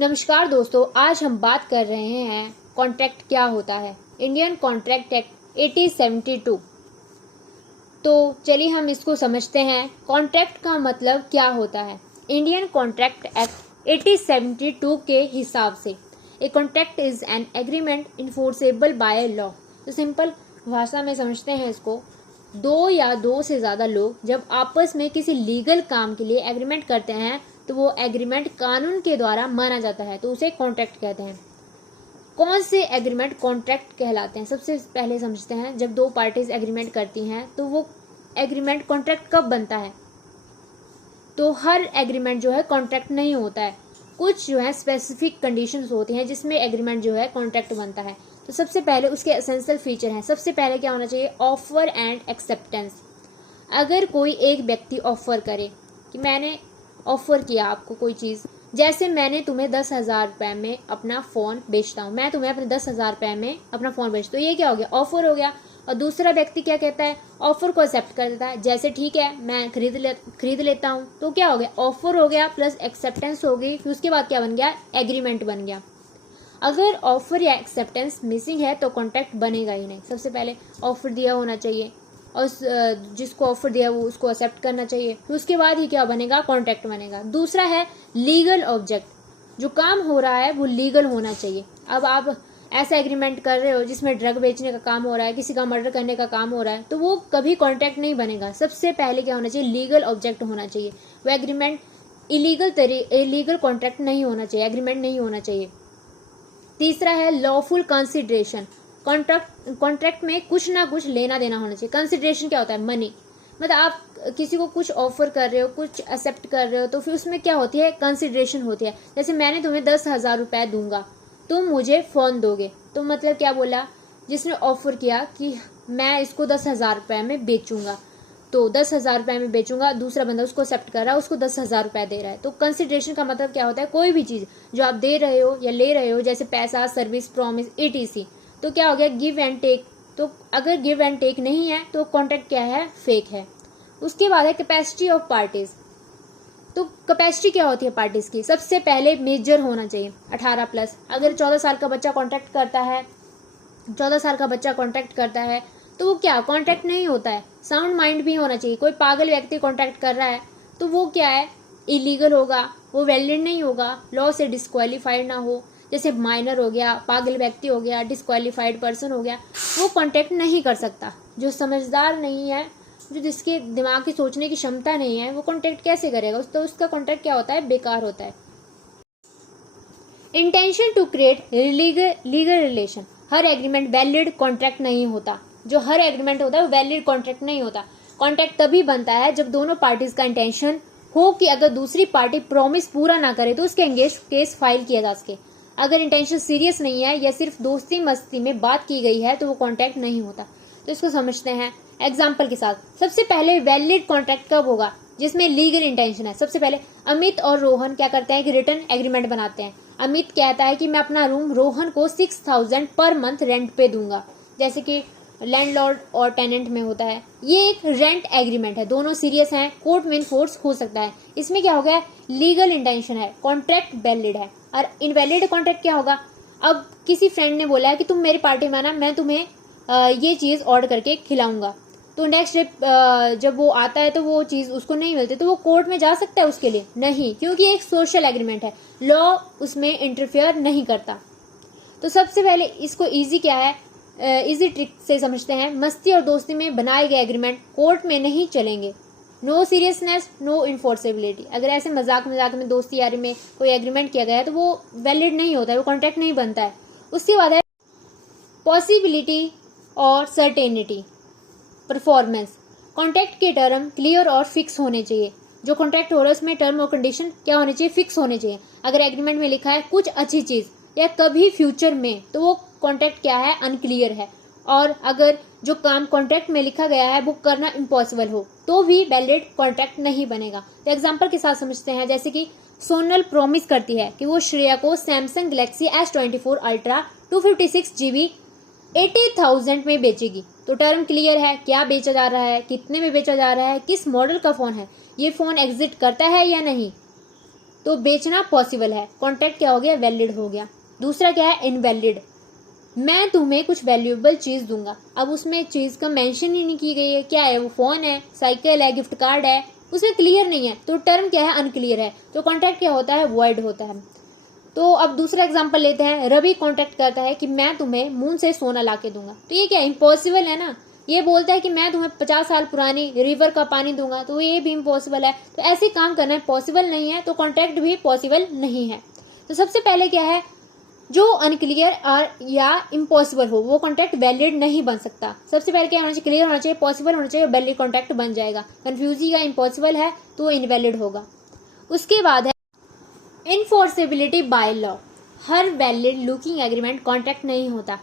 नमस्कार दोस्तों, आज हम बात कर रहे हैं कॉन्ट्रैक्ट क्या होता है। Indian contract act 1872। तो चलिए हम इसको समझते हैं। कॉन्ट्रैक्ट का मतलब क्या होता है। इंडियन कॉन्ट्रैक्ट एक्ट 1872 के हिसाब से a contract is an agreement enforceable by law. तो सिंपल भाषा में समझते हैं इसको। दो या दो से ज़्यादा लोग जब आपस में किसी लीगल काम के लिए एग्रीमेंट करते हैं तो वो एग्रीमेंट कानून के द्वारा माना जाता है, तो उसे कॉन्ट्रैक्ट कहते हैं। कौन से एग्रीमेंट कॉन्ट्रैक्ट कहलाते हैं, सबसे पहले समझते हैं। जब दो पार्टीज एग्रीमेंट करती हैं तो वो एग्रीमेंट कॉन्ट्रैक्ट कब बनता है। तो हर एग्रीमेंट जो है कॉन्ट्रैक्ट नहीं होता है, कुछ जो है स्पेसिफिक कंडीशंस होती हैं जिसमें एग्रीमेंट जो है कॉन्ट्रैक्ट बनता है। तो सबसे पहले उसके एसेंशियल फीचर हैं। सबसे पहले क्या होना चाहिए, ऑफर एंड एक्सेप्टेंस। अगर कोई एक व्यक्ति ऑफर करे कि मैंने ऑफर किया आपको कोई चीज़, जैसे मैंने तुम्हें 10,000 रुपये में अपना फ़ोन बेचता हूँ, मैं तुम्हें अपने 10,000 रुपये में अपना फ़ोन बेचता हूँ, ये क्या हो गया, ऑफर हो गया। और दूसरा व्यक्ति क्या कहता है, ऑफर को एक्सेप्ट कर देता है, जैसे ठीक है मैं खरीद लेता हूँ, तो क्या हो गया, ऑफर हो गया प्लस एक्सेप्टेंस हो गई। फिर उसके बाद क्या बन गया, एग्रीमेंट बन गया। अगर ऑफर या एक्सेप्टेंस मिसिंग है तो कॉन्ट्रैक्ट बनेगा ही नहीं। सबसे पहले ऑफर दिया होना चाहिए और जिसको ऑफर दिया वो उसको एक्सेप्ट करना चाहिए, फिर उसके बाद ही क्या बनेगा, कॉन्ट्रैक्ट बनेगा। दूसरा है लीगल ऑब्जेक्ट, जो काम हो रहा है वो लीगल होना चाहिए। अब आप ऐसा एग्रीमेंट कर रहे हो जिसमें ड्रग बेचने का काम हो रहा है, किसी का मर्डर करने का काम हो रहा है, तो वो कभी कॉन्ट्रैक्ट नहीं बनेगा। सबसे पहले क्या होना चाहिए, लीगल ऑब्जेक्ट होना चाहिए। वो एग्रीमेंट इलीगल कॉन्ट्रैक्ट नहीं होना चाहिए, एग्रीमेंट नहीं होना चाहिए। तीसरा है लॉफुल कंसिडरेशन। कॉन्ट्रैक्ट में कुछ ना कुछ लेना देना होना चाहिए। कंसिडरेशन क्या होता है, मनी। मतलब आप किसी को कुछ ऑफर कर रहे हो, कुछ एक्सेप्ट कर रहे हो, तो फिर उसमें क्या होती है, कंसिडरेशन होती है। जैसे मैंने तुम्हें 10,000 रुपये दूंगा, तुम मुझे फ़ोन दोगे, तो मतलब क्या बोला, जिसने ऑफर किया कि मैं इसको 10,000 रुपये में बेचूंगा, तो 10,000 रुपये में बेचूंगा, दूसरा बंदा उसको एक्सेप्ट कर रहा है, उसको 10,000 रुपये दे रहा है। तो कंसिडरेशन का मतलब क्या होता है, कोई भी चीज़ जो आप दे रहे हो या ले रहे हो, जैसे पैसा, सर्विस, प्रॉमिस, ETC, तो क्या हो गया, गिव एंड टेक। तो अगर गिव एंड टेक नहीं है तो कॉन्ट्रैक्ट क्या है, फेक है। उसके बाद है कैपेसिटी ऑफ पार्टीज। तो कैपेसिटी क्या होती है पार्टीज की, सबसे पहले मेजर होना चाहिए 18+। अगर 14 साल का बच्चा कॉन्ट्रैक्ट करता है, 14 साल का बच्चा कॉन्ट्रैक्ट करता है तो वो क्या, कॉन्ट्रैक्ट नहीं होता है। साउंड माइंड भी होना चाहिए। कोई पागल व्यक्ति कॉन्ट्रैक्ट कर रहा है तो वो क्या है, इलीगल होगा, वो वैलिड नहीं होगा, लॉ से डिस्क्वालीफाइड ना हो। जैसे माइनर हो गया, पागल व्यक्ति हो गया, डिस्क्वालीफाइड पर्सन हो गया, वो कॉन्ट्रैक्ट नहीं कर सकता। जो समझदार नहीं है, जो जिसके दिमाग की सोचने की क्षमता नहीं है, वो कॉन्ट्रैक्ट कैसे करेगा, तो उसका कॉन्ट्रैक्ट क्या होता है, बेकार होता है। Intention to create legal relation. हर एग्रीमेंट वैलिड कॉन्ट्रैक्ट नहीं होता। जो हर एग्रीमेंट होता है वो वैलिड कॉन्ट्रैक्ट नहीं होता। कॉन्ट्रैक्ट तभी बनता है जब दोनों पार्टीज का इंटेंशन हो कि अगर दूसरी पार्टी प्रॉमिस पूरा ना करे तो उसके अगेंस्ट केस फाइल किया जा सके। अगर इंटेंशन सीरियस नहीं है या सिर्फ दोस्ती मस्ती में बात की गई है तो वो कॉन्ट्रैक्ट नहीं होता। तो इसको समझते हैं एग्जाम्पल के साथ। सबसे पहले वैलिड कॉन्ट्रैक्ट कब होगा, जिसमें लीगल इंटेंशन है। सबसे पहले अमित और रोहन क्या करते हैं कि रिटर्न एग्रीमेंट बनाते हैं। अमित कहता है कि मैं अपना रूम रोहन को 6,000 पर मंथ रेंट पे दूंगा, जैसे कि लैंडलॉर्ड और टेनेंट में होता है। ये एक रेंट एग्रीमेंट है, दोनों सीरियस हैं, कोर्ट में इन्फोर्स हो सकता है। इसमें क्या हो गया, लीगल इंटेंशन है, कॉन्ट्रैक्ट वैलिड है। और इनवैलिड कॉन्ट्रैक्ट क्या होगा, अब किसी फ्रेंड ने बोला है कि तुम मेरी पार्टी में आना, मैं तुम्हें ये चीज़ ऑर्डर करके खिलाऊंगा, तो नेक्स्ट डे जब वो आता है तो वो चीज़ उसको नहीं मिलती, तो वो कोर्ट में जा सकता है उसके लिए, नहीं, क्योंकि एक सोशल एग्रीमेंट है, लॉ उसमें इंटरफेयर नहीं करता। तो सबसे पहले इसको इजी क्या है, इजी ट्रिक से समझते हैं। मस्ती और दोस्ती में बनाए गए एग्रीमेंट कोर्ट में नहीं चलेंगे। No seriousness, no enforceability. अगर ऐसे मजाक में दोस्ती यारी में कोई एग्रीमेंट किया गया है तो वो वैलिड नहीं होता है, वो कॉन्ट्रैक्ट नहीं बनता है। उसके बाद है पॉसिबिलिटी और सर्टेनिटी। परफॉर्मेंस, कॉन्ट्रैक्ट के टर्म क्लियर और फिक्स होने चाहिए। जो कॉन्ट्रैक्ट हो रहा है उसमें टर्म और कंडीशन क्या होने चाहिए, फिक्स होने चाहिए। अगर एग्रीमेंट में लिखा है कुछ अच्छी चीज़ या कभी फ्यूचर में, तो वो कॉन्ट्रैक्ट क्या है, अनक्लियर है। और अगर जो काम कॉन्ट्रैक्ट में लिखा गया है वो करना इम्पॉसिबल हो तो भी वैलिड कॉन्ट्रैक्ट नहीं बनेगा। तो एग्जाम्पल के साथ समझते हैं, जैसे कि सोनल प्रॉमिस करती है कि वो श्रेया को Samsung Galaxy S24 ultra 256 GB 80,000 में बेचेगी। तो टर्म क्लियर है, क्या बेचा जा रहा है, कितने में बेचा जा रहा है, किस मॉडल का फ़ोन है, ये फ़ोन एग्जिट करता है या नहीं। तो बेचना पॉसिबल है, कॉन्ट्रैक्ट क्या हो गया, वैलिड हो गया। दूसरा क्या है, इनवैलिड। मैं तुम्हें कुछ वैल्यूएबल चीज दूंगा, अब उसमें चीज का मेंशन ही नहीं की गई है, क्या है वो, फोन है, साइकिल है, गिफ्ट कार्ड है, उसमें क्लियर नहीं है, तो टर्म क्या है, अनक्लियर है, तो कॉन्ट्रैक्ट क्या होता है, वॉइड होता है। तो अब दूसरा एग्जांपल लेते हैं। रवि कॉन्ट्रैक्ट करता है कि मैं तुम्हें मून से सोना ला के दूंगा, तो ये क्या इम्पॉसिबल है ना। ये बोलता है कि मैं तुम्हें 50 साल पुरानी रिवर का पानी दूंगा, तो ये भी इम्पॉसिबल है। तो ऐसे काम करना पॉसिबल नहीं है, तो कॉन्ट्रैक्ट भी पॉसिबल नहीं है। तो सबसे पहले क्या है, जो अनक्लियर और या इम्पॉसिबल हो वो कॉन्ट्रैक्ट वैलिड नहीं बन सकता। सबसे पहले क्या होना चाहिए, क्लियर होना चाहिए, पॉसिबल होना चाहिए, वैलिड कॉन्ट्रैक्ट बन जाएगा। कंफ्यूजिंग या इम्पॉसिबल है तो वो इनवैलिड होगा। उसके बाद है इनफोर्सेबिलिटी बाय लॉ। हर वैलिड लुकिंग एग्रीमेंट कॉन्ट्रैक्ट नहीं होता।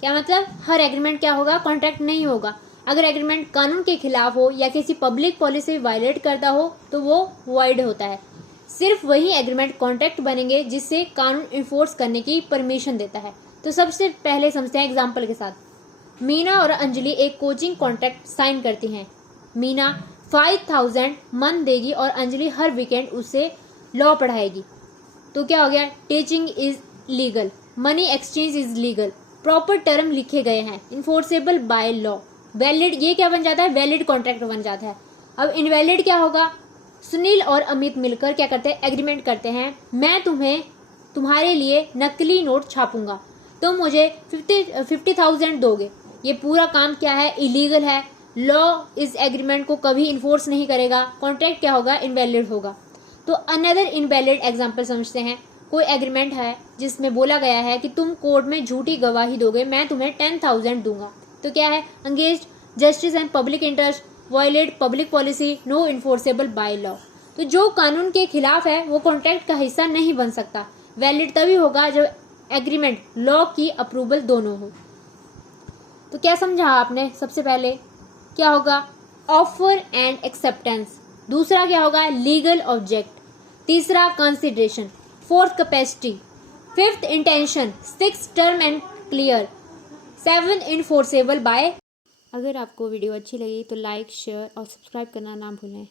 क्या मतलब, हर एग्रीमेंट क्या होगा, कॉन्ट्रैक्ट नहीं होगा। अगर एग्रीमेंट कानून के खिलाफ हो या किसी पब्लिक पॉलिसी वायलेट करता हो तो वो वॉइड होता है। सिर्फ वही एग्रीमेंट कॉन्ट्रैक्ट बनेंगे जिससे कानून इन्फोर्स करने की परमिशन देता है। तो सबसे पहले समझते हैं एग्जाम्पल के साथ। मीना और अंजलि एक कोचिंग कॉन्ट्रैक्ट साइन करती हैं। मीना 5000 मन देगी और अंजलि हर वीकेंड उसे लॉ पढ़ाएगी। तो क्या हो गया, teaching is legal, money exchange is legal, proper term लिखे गए हैं, इन्फोर्सेबल बाय लॉ, वैलिड। ये क्या बन जाता है, वैलिड कॉन्ट्रैक्ट बन जाता है। अब इनवैलिड क्या होगा, सुनील और अमित मिलकर क्या करते हैं, एग्रीमेंट करते हैं, मैं तुम्हारे लिए नकली नोट छापूंगा, तुम मुझे 50,000 दोगे। ये पूरा काम क्या है, इलीगल है। लॉ इस एग्रीमेंट को कभी इन्फोर्स नहीं करेगा, कॉन्ट्रैक्ट क्या होगा, इनवैलिड होगा। तो अनदर इनवैलिड एग्जाम्पल समझते हैं। कोई एग्रीमेंट है जिसमें बोला गया है कि तुम कोर्ट में झूठी गवाही दोगे, मैं तुम्हें 10,000 दूंगा। तो क्या है, अंगेज justice and public interest, violate public policy, no enforceable by law. तो जो कानून के खिलाफ है वो कॉन्ट्रैक्ट का हिस्सा नहीं बन सकता। वैलिड तभी होगा जब एग्रीमेंट लॉ की अप्रूवल दोनों हो। तो क्या समझा आपने, सबसे पहले क्या होगा, ऑफर एंड एक्सेप्टेंस। दूसरा क्या होगा, लीगल ऑब्जेक्ट। तीसरा consideration. Fourth capacity. Fifth intention. Six term and clear. 7 enforceable by. अगर आपको वीडियो अच्छी लगी तो लाइक, शेयर और सब्सक्राइब करना ना भूलें।